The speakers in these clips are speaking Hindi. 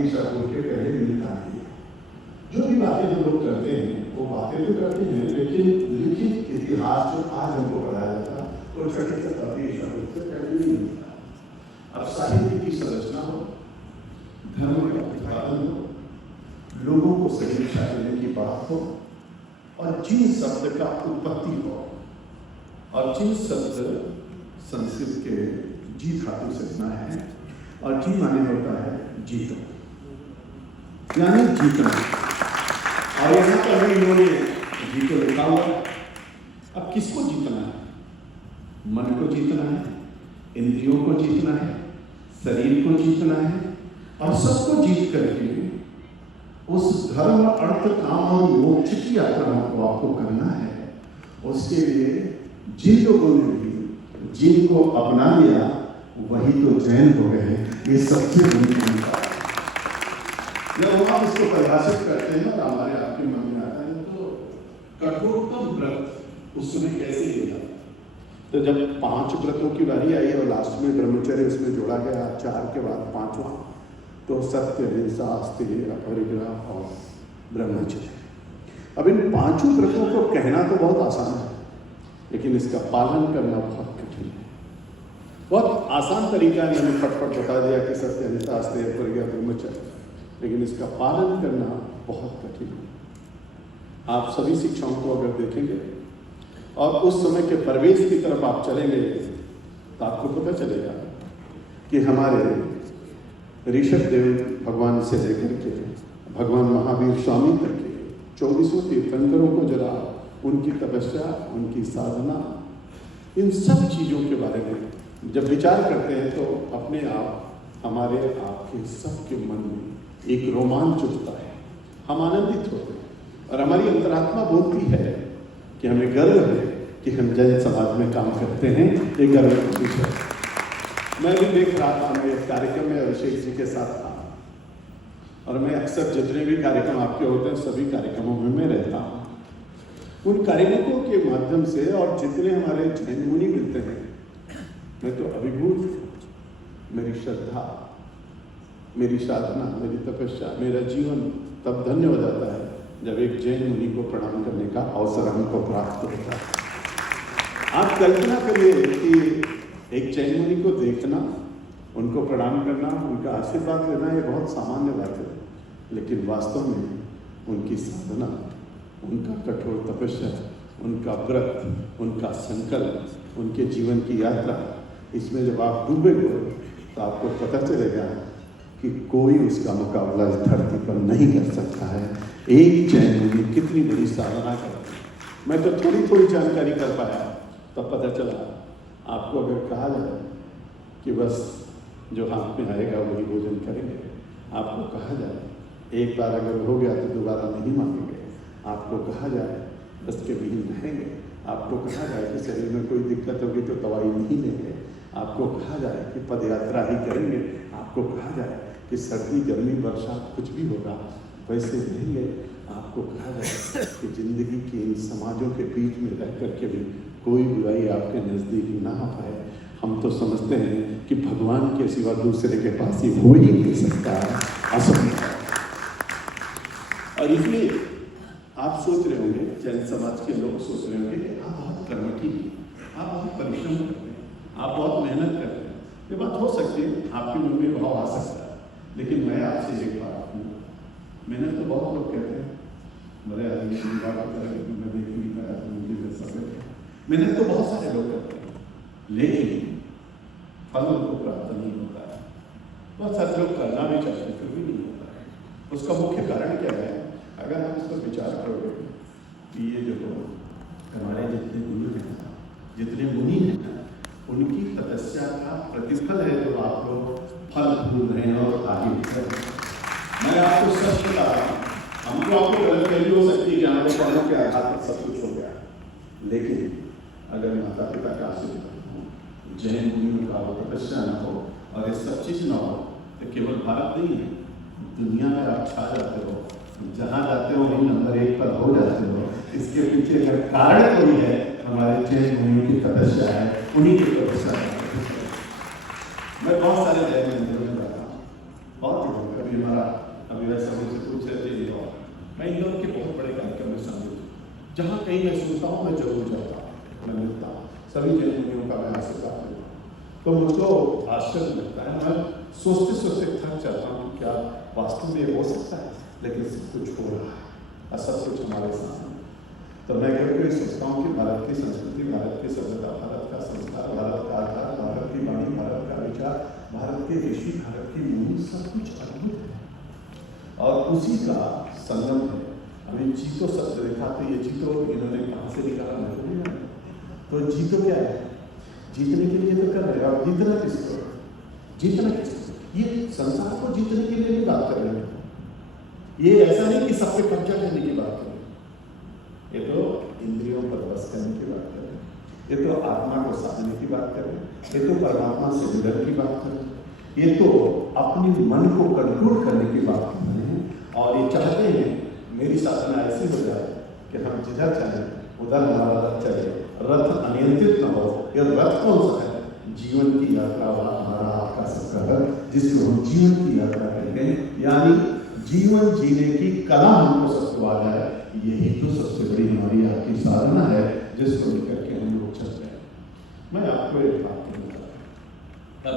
बातें शब्दों के पहले मिलता नहीं। जो भी बातें जो लोग करते हैं वो बातें तो करते हैं, लेकिन लिखित इतिहास जो आज हमको पढ़ाया जाता वो कठिन बातें शब्दों से पहले नहीं मिलता। अब साहित्य की संरचना हो, धर्म का प्रतिपादन हो, लोगों को सही दिशा देने की बात हो, और जिन शब्द का उत्पत्ति हो, और जिन शब्द संस्कृत के जी धातु से बना है, और जी माने होता है जीतो, यानी जीतना। और यहाँ पर भी इन्होंने जीतो लिखा हुआ। अब किसको जीतना है? मन को जीतना है, इंद्रियों को जीतना है, शरीर को जीतना है, और सबको जीत करके उस धर्म अर्थ काम और मोक्ष की यात्रा को आपको करना है। उसके लिए जिन लोगों ने भी जिनको अपना लिया वही तो जैन हो गए। ये सबसे बड़ी भूमिका है। जब हम इसको परिभाषित करते हैं और हमारे आपके मन में आता है तो कठोरतम व्रत उस समय कैसे लिया? तो जब 5 व्रतों की बारी आई और लास्ट में ब्रह्मचर्य उसमें जोड़ा गया, 4 के बाद 5वां, तो सत्य, हिंसा, अस्तेय, अपरिग्रह और ब्रह्मचर्य। अब इन 5 व्रतों को कहना तो बहुत आसान है, लेकिन इसका पालन करना बहुत कठिन है। बहुत आसान तरीका है, मैंने फटफट बता दिया कि सत्य, हिंसा, अस्तेय, अपरिग्रह, ब्रह्मचर्य, लेकिन इसका पालन करना बहुत कठिन है। आप सभी शिक्षाओं को अगर देखेंगे और उस समय के परिवेश की तरफ आप चलेंगे तो आपको पता चलेगा कि हमारे ऋषभ देव भगवान से लेकर के भगवान महावीर स्वामी तक के 24 तीर्थंकरों को जरा उनकी तपस्या, उनकी साधना, इन सब चीज़ों के बारे में जब विचार करते हैं तो अपने आप हमारे आपके सबके मन में एक रोमांच उठता है। हम आनंदित होते हैं और हमारी अंतरात्मा बोलती है कि हमें गर्व है कि हम जैन समाज में काम करते हैं। ये गर्व की विषय है। मैं भी देख रहा था, मैं एक कार्यक्रम में अभिषेक जी के साथ था और मैं अक्सर जितने भी कार्यक्रम आपके होते हैं सभी कार्यक्रमों में मैं रहता हूँ। उन कार्यक्रमों के माध्यम से और जितने हमारे जैन मुनि मिलते हैं मैं तो अभिभूत, मेरी श्रद्धा, मेरी साधना, मेरी तपस्या, मेरा जीवन तब धन्य हो जाता है जब एक जैन मुनि को प्रणाम करने का अवसर हमको प्राप्त होता है। आप कल्पना करिए कि एक जैन मुनि को देखना, उनको प्रणाम करना, उनका आशीर्वाद लेना ये बहुत सामान्य बात है, लेकिन वास्तव में उनकी साधना, उनका कठोर तपस्या, उनका व्रत, उनका संकल्प, उनके जीवन की यात्रा, इसमें जब आप डूबे हुए तो आपको पता चलेगा कि कोई उसका मुकाबला इस धरती पर नहीं कर सकता है। एक जैन मुनि कितनी बड़ी साधना करते हैं। मैं तो थोड़ी थोड़ी जानकारी कर पाया, तब पता चला आपको अगर कहा जाए कि बस जो हाथ में आएगा वही भोजन करेंगे, आपको कहा जाए एक बार अगर हो गया तो दोबारा नहीं मांगेंगे, आपको कहा जाए बस के विहीन रहेंगे, आपको कहा जाए कि शरीर में कोई दिक्कत होगी तो दवाई नहीं लेंगे, आपको कहा जाए कि पदयात्रा ही करेंगे, आपको कहा जाए कि सर्दी गर्मी वर्षा कुछ भी होगा वैसे रहेंगे, आपको कहा जाए कि जिंदगी के इन समाजों के बीच में रह करके भी कोई बुराई आपके नज़दीक ना आ पाए। हम तो समझते हैं कि भगवान के सिवा दूसरे के पास ही हो ही नहीं सकता है, असंभव है। और इसलिए आप सोच रहे होंगे, जैन समाज के लोग सोच रहे होंगे कि आप बहुत कर्मठी हैं, आप बहुत परिश्रम करते हैं, आप बहुत मेहनत करते हैं। ये बात हो सकती है, आपके मन में भाव आ सकता है, लेकिन मैं आपसे एक बात हूँ, मेहनत तो बहुत लोग कहते हैं, बड़े आदमी मैं देख नहीं पाया, मेहनत तो बहुत सारे लोग करते हैं, लेकिन फल उनको प्राप्त नहीं होता है। बहुत सारे लोग करना भी चाहते हैं फिर भी नहीं होता है। उसका मुख्य कारण क्या है? अगर हम इस पर विचार करोगे कि ये जो हमारे जितने गुरु हैं, जितने मुनि हैं, उनकी तपस्या का प्रतिफल है जो आप लोग फल भूल रहे हैं और आगे बढ़ रहे हैं। मैं आपको सच बता रहा हूँ, हमको आपको गलतफहमी हो सकती है कि हमारे फलों के आधार पर सब कुछ हो गया, लेकिन अगर माता पिता का आशीर्वाद हो, जैन मुनियों का तपस्या न हो और ये सब चीज़ न हो तो केवल भारत नहीं है, दुनिया में आप छा जाते हो, जहाँ जाते हो वहीं नंबर 1 पर हो जाते हो। इसके पीछे अगर कारण कोई है, हमारे जैन मुनियों की तपस्या है, उन्हीं की तपस्या है। मैं बहुत सारे जैन मंदिरों में जाता हूँ, बहुत भी हमारा अभी वैसा मुझसे पूछ रहे थे और मैं इंदौर के बहुत बड़े कार्यक्रम में शामिल हूँ, जहाँ कहीं मैं सुनता हूँ मैं जरूर जाता हूँ, मैं मिलता हूँ सभी जन्मभूमियों का मैं आशीर्वाद लेता हूँ। तो मुझको आश्चर्य लगता है, मैं सोचते सोचते थक जाता हूँ क्या वास्तव में हो सकता है, लेकिन सब कुछ हो रहा है और सब कुछ हमारे सामने। तो मैं कभी सोचता हूँ कि भारत की संस्कृति, भारत की सभ्यता, भारत का संस्कार, भारत का आधार, भारत की वाणी, भारत का विचार, भारत के ऋषि, भारत की मूल, सब कुछ अद्भुत है और उसी का संगम है। अभी जीतो शब्द देखा तो ये जीतो इन्होंने कहाँ से निकाला नहीं, तो जीतो क्या है? जीतने के लिए तो कर रहे हैं। अब जीतना किसको? जीतना किसको? ये संसार को जीतने के लिए नहीं बात कर रहे हैं। ये ऐसा नहीं कि सब पे कब्जा करने की बात कर रहे हैं। ये तो इंद्रियों पर बस करने की बात कर रहे हैं, ये तो आत्मा को साधने की बात कर रहे हैं, ये तो परमात्मा से मिलने की बात कर रहे हैं, ये तो अपने मन को कंट्रोल करने की बात कर रहे हैं। और ये चाहते हैं मेरी साधना ऐसी हो जाए कि हम जिधर चाहें उधर हमारा रथ चले, रथ अनियंत्रित न हो। यह रथ कौन सा है? जीवन की यात्रा वाला हमारा आपका सफर है, जिसको हम जीवन की यात्रा कहते हैं, यानी जीवन जीने की कला हमको सबको आ जाए। यही तो सबसे बड़ी हमारी आपकी साधना है, जिसको लेकर के हम लोग चल रहे हैं। मैं आपको एक बात कहूँगा,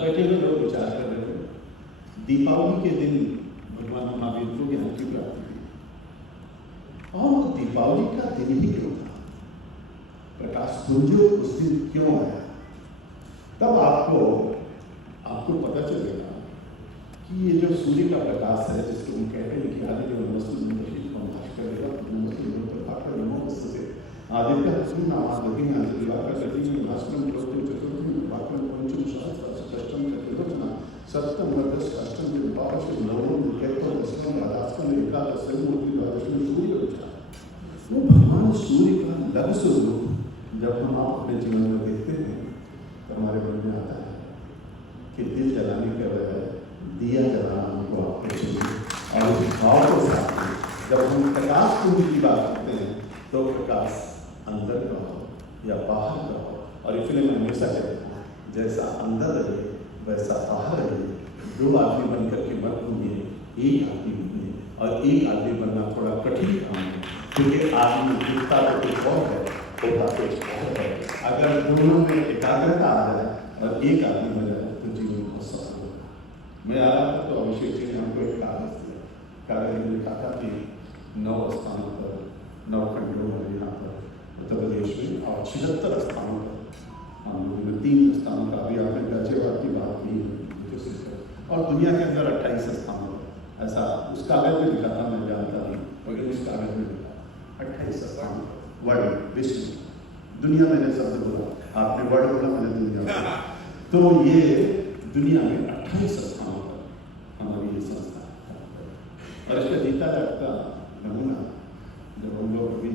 बैठे हुए लोग विचार कर रहे थे, दीपावली के दिन भगवान महावीर को ज्ञान की प्राप्ति हुई और वो दीपावली का दिन ही क्यों था? प्रकाश पुंज उस दिन क्यों आया? तब आपको पता चलेगा कि ये जो सूर्य का प्रकाश है, जिसको हम कहते हैं कि आदि जो मसूद करेगा आदित्य हसन आदि दिवाकर सती भास्कर चतुर्थी भास्कर पंचम सहस्त्रम चतुर्थना सप्तम वर्ष अष्टम द्वादश नवम कैतम दशम राधास्कम एकादश मूर्ति द्वादश सूर्य विचार। वो भगवान सूर्य का लघु स्वरूप जब हम आप अपने जीवन में देखते हैं तो हमारे मन में आता है कि दिल जलाने के बजाय दिया जलाना हमको आपको चाहिए। और उस भाव के साथ जब हम प्रकाश कुंज की बात करते हैं तो प्रकाश अंदर का हो या बाहर का हो। और इसलिए मैं हमेशा कहता हूँ जैसा अंदर रहे वैसा बाहर रहे। दो आदमी बनकर के मत घूमिए, एक आदमी बनिए। और एक आदमी बनना थोड़ा कठिन काम है, क्योंकि आदमी दिखता तो कुछ और है, होता कुछ और है। अगर दोनों में एकाग्रता आ जाए और एक आदमी बन जाए तो जीवन बहुत सफल होगा। मैं आ रहा था तो अभिषेक जी ने हमको एक कागज दिया, कागज में लिखा था कि 9 स्थानों पर 9 खंडों में यहाँ पर उत्तर प्रदेश में और 76 स्थानों पर हम लोगों ने 3 स्थानों का अभी आपने गाजियाबाद की बात की और दुनिया के अंदर 28 स्थानों पर ऐसा उस कागज में लिखा था, मैं जानता नहीं, मगर उस कागज में लिखा 28 स्थानों पर वर्ल्ड विश्व दुनिया मैंने शब्द बोला, आपने वर्ल्ड बोला, मैंने दुनिया बोला। तो ये दुनिया में 28 स्थानों पर हमारी ये संस्था है। और इसका जीता जागता नमूना जब हम लोग अभी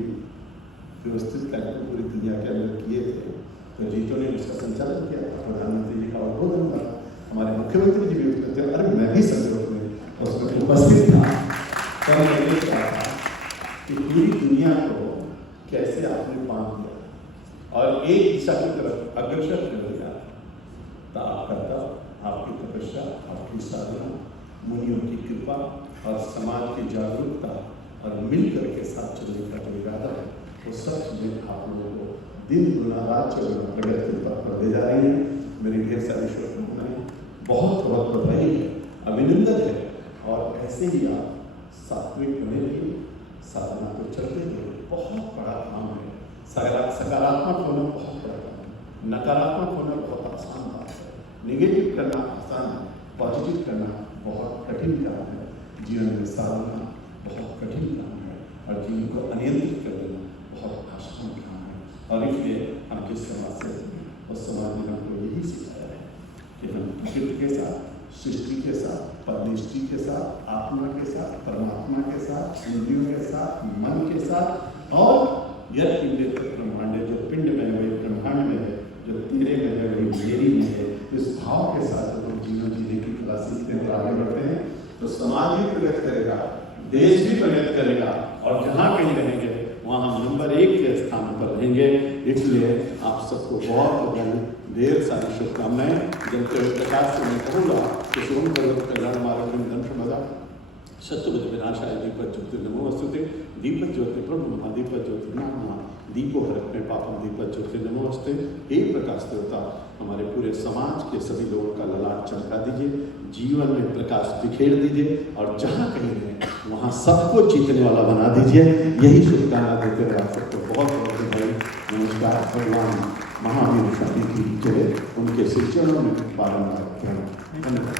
व्यवस्थित कार्यक्रम पूरी दुनिया के अंदर किए थे तो जीतो ने उसका संचालन किया था, प्रधानमंत्री जी का उद्बोधन था, हमारे मुख्यमंत्री जी भी उसमें थे, अरे मैं भी संयोग में उसमें उपस्थित था। तब मैंने कहा था कि पूरी दुनिया को कैसे आपने बांध दिया और एक दिशा की तरफ अग्रसर कर दिया। तो आपका तप, आपकी तपस्या, आपकी साधना, मुनियों की कृपा और समाज की जागरूकता और मिलकर के साथ चलने का जो इरादा है वो सच में आप लोगों को दिन गुना रात चौगुना प्रगति पर ले जा रही है। मेरी ढेर सारी शुभकामनाएं, बहुत बहुत बधाई है, अभिनंदन है। और ऐसे ही आप सात्विक बने रहिए, साधना को चलते रहिए। बहुत बड़ा काम है, सकारात्मक होना बहुत बड़ा काम है, नकारात्मक होना बहुत आसान बात है। निगेटिव करना आसान है, पॉजिटिव करना बहुत कठिन काम है। जीवन में साधना बहुत कठिन काम है और जीवन को अनियंत्रित कर देना बहुत आसान काम है। और इसलिए हम जिस समाज से उस समाज ने हमको यही सिखाया है कि हम प्रकृति के साथ, सृष्टि के साथ, परमेष्टि के साथ, आत्मा के साथ, परमात्मा के साथ, इंद्रियों के साथ, मन के साथ और यह पिंड ब्रह्मांड है, जो पिंड में है वही ब्रह्मांड में है, जो तेरे में है वही मेरी में है। इस भाव के साथ जब हम जीवन जीने की कला सीखते हैं और आगे बढ़ते हैं तो समाज भी प्रगति करेगा, देश भी प्रगति करेगा और जहाँ कहीं रहेंगे वहाँ हम नंबर 1 के स्थान पर रहेंगे। इसलिए आप सबको बहुत बहुत ढेर सारी शुभकामनाएं। जब प्रकाश से मैं कहूँगा कि शुभम कल्याण मार्ग सत्यवत विनाशाय दीपज्योति नमोस्तुते। दीपज्योति प्रभु महादीपज्योति नाम दीपो हरत में पापम दीपज्योति नमोस्ते। हे प्रकाश देवता, हमारे पूरे समाज के सभी लोगों का ललाट चमका दीजिए, जीवन में प्रकाश बिखेर दीजिए और जहाँ कहीं है वहाँ सबको जीतने वाला बना दीजिए। यही शुभकामना देते हुए आप सबको बहुत बहुत बधाई, नमस्कार। भगवान महावीर स्वामी की जय, उनके श्री चरणों में बारंबार धन्यवाद।